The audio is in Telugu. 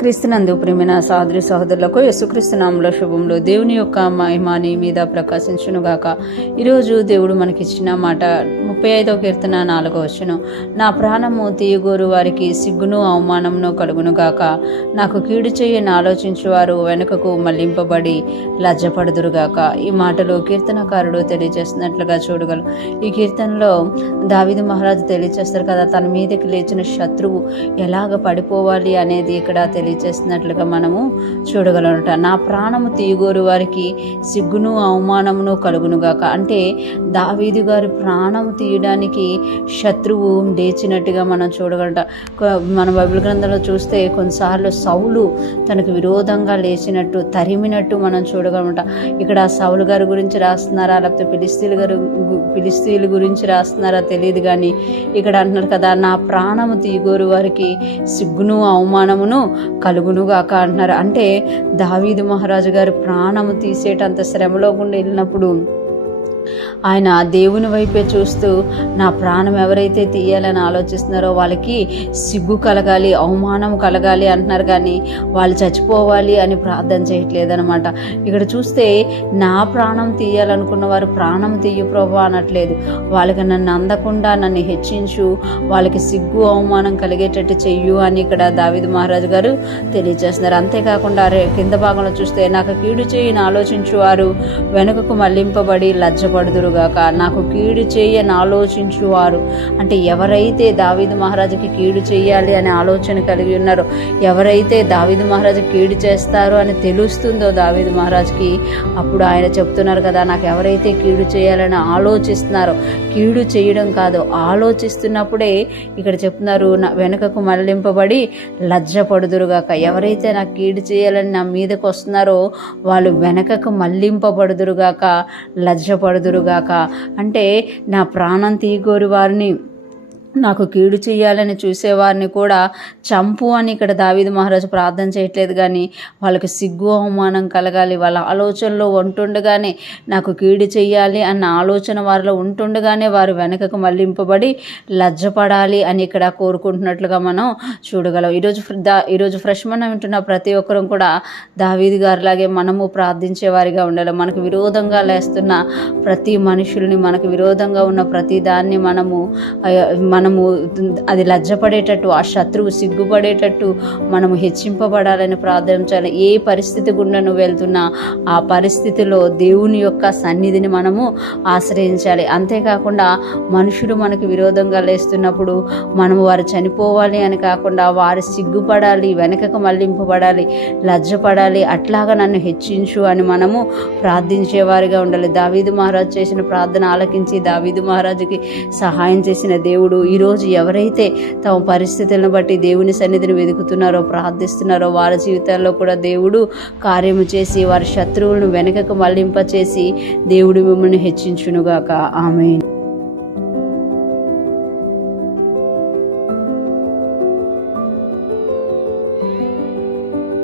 క్రీస్తునందు ప్రియమైన సహోదరి సహోదరులకు యేసుక్రీస్తు నామములో శుభములు. దేవుని యొక్క మహిమ నీ మీద ప్రకాశించునుగాక. ఈరోజు దేవుడు మనకిచ్చిన మాట 35వ కీర్తన 4వ వచనం. నా ప్రాణము తీయగోరు వారికి సిగ్గును అవమానమును కలుగునుగాక. నాకు కీడు చేయని ఆలోచించువారు వెనుకకు మళ్లింపబడి లజ్జపడుదురుగాక. ఈ మాటలు కీర్తనకారుడు తెలియజేస్తున్నట్లుగా చూడగలం. ఈ కీర్తనలో దావీదు మహారాజు తెలియజేస్తారు కదా, తన మీదకి లేచిన శత్రువు ఎలాగ పడిపోవాలి అనేది ఇక్కడ తెలియజేస్తున్నట్లుగా మనము చూడగలనట. నా ప్రాణము తీయగోరు వారికి సిగ్గును అవమానమును కలుగునుగాక. అంటే దావీదు గారి ప్రాణము తీయడానికి శత్రువు లేచినట్టుగా మనం చూడగలట. మన బైబిల్ గ్రంథంలో చూస్తే కొన్నిసార్లు సౌలు తనకు విరోధంగా లేచినట్టు తరిమినట్టు మనం చూడగలమట. ఇక్కడ సౌలు గారి గురించి రాస్తున్నారా లేకపోతే ఫిలిస్తీయుల గురించి రాస్తున్నారా తెలియదు, కానీ ఇక్కడ అంటున్నారు కదా, నా ప్రాణము తీయగోరు వారికి సిగ్గును అవమానమును కలుగునుగాక అంటున్నారు. అంటే దావీదు మహారాజు గారు ప్రాణము తీసేటంత శ్రమలో గుండా వెళ్ళినప్పుడు ఆయన దేవుని వైపే చూస్తూ నా ప్రాణం ఎవరైతే తీయాలని ఆలోచిస్తున్నారో వాళ్ళకి సిగ్గు కలగాలి, అవమానం కలగాలి అంటున్నారు, కానీ వాళ్ళు చచ్చిపోవాలి అని ప్రార్థన చేయట్లేదనమాట. ఇక్కడ చూస్తే నా ప్రాణం తీయాలనుకున్న వారు ప్రాణం తీయు ప్రభు అనట్లేదు. వాళ్ళకి నన్ను అందకుండా నన్ను హెచ్చించు, వాళ్ళకి సిగ్గు అవమానం కలిగేటట్టు చెయ్యు అని ఇక్కడ దావీదు మహారాజు గారు తెలియజేస్తున్నారు. అంతేకాకుండా కింద భాగంలో చూస్తే నాకు కీడు చేయని ఆలోచించు వారు వెనుకకు మళ్లింపబడి లజ్జపడుదురుగాక. నాకు కీడు చేయని ఆలోచించువారు అంటే ఎవరైతే దావీదు మహారాజుకి కీడు చేయాలి అనే ఆలోచన కలిగి ఉన్నారో, ఎవరైతే దావీదు మహారాజు కీడు చేస్తారో అని తెలుస్తుందో దావీదు మహారాజుకి, అప్పుడు ఆయన చెప్తున్నారు కదా, నాకు ఎవరైతే కీడు చేయాలని ఆలోచిస్తున్నారో, కీడు చేయడం కాదు ఆలోచిస్తున్నప్పుడే ఇక్కడ చెప్తున్నారు, వెనుకకు మళ్లింపబడి లజ్జపడుదురుగాక. ఎవరైతే నాకు కీడు చేయాలని నా మీదకు వస్తున్నారో వాళ్ళు వెనకకు మళ్లింపబడుదురుగాక, లజ్జపడుదురుగాక. అంటే నా ప్రాణం తీయగోరు వారిని, నాకు కీడు చేయాలని చూసేవారిని కూడా చంపు అని ఇక్కడ దావీదు మహారాజు ప్రార్థన చేయట్లేదు, కానీ వాళ్ళకి సిగ్గు అవమానం కలగాలి. వాళ్ళ ఆలోచనలో ఉంటుండగానే నాకు కీడు చేయాలి అన్న ఆలోచన వారిలో ఉంటుండగానే వారు వెనకకు మళ్లింపబడి లజ్జపడాలి అని ఇక్కడ కోరుకుంటున్నట్లుగా మనం చూడగలం. ఈరోజు ఫ్రెష్ మనం వింటున్న ప్రతి ఒక్కరూ కూడా దావీదు గారిలాగే మనము ప్రార్థించే వారిగా ఉండాలి. మనకు విరోధంగా లేస్తున్న ప్రతి మనుషుల్ని, మనకు విరోధంగా ఉన్న ప్రతి దాన్ని మనము అది లజ్జపడేటట్టు, ఆ శత్రువు సిగ్గుపడేటట్టు మనము హెచ్చింపబడాలని ప్రార్థించాలి. ఏ పరిస్థితి గుండా నువ్వు వెళ్తున్నా ఆ పరిస్థితిలో దేవుని యొక్క సన్నిధిని మనము ఆశ్రయించాలి. అంతేకాకుండా మనుషులు మనకు విరోధంగా లేస్తున్నప్పుడు మనము వారు చనిపోవాలి అని కాకుండా వారు సిగ్గుపడాలి, వెనకకు మళ్లింపబడాలి, లజ్జపడాలి, అట్లాగా నన్ను హెచ్చించు అని మనము ప్రార్థించేవారిగా ఉండాలి. దావీదు మహారాజు చేసిన ప్రార్థన ఆలకించి దావీదు మహారాజుకి సహాయం చేసిన దేవుడు ఈరోజు ఎవరైతే తమ పరిస్థితులను బట్టి దేవుని సన్నిధిని వెతుకుతున్నారో, ప్రార్థిస్తున్నారో, వారి జీవితాల్లో కూడా దేవుడు కార్యము చేసి వారి శత్రువులను వెనకకు మళ్లింపచేసి దేవుడు మిమ్మల్ని హెచ్చించునుగాక. ఆమేన్.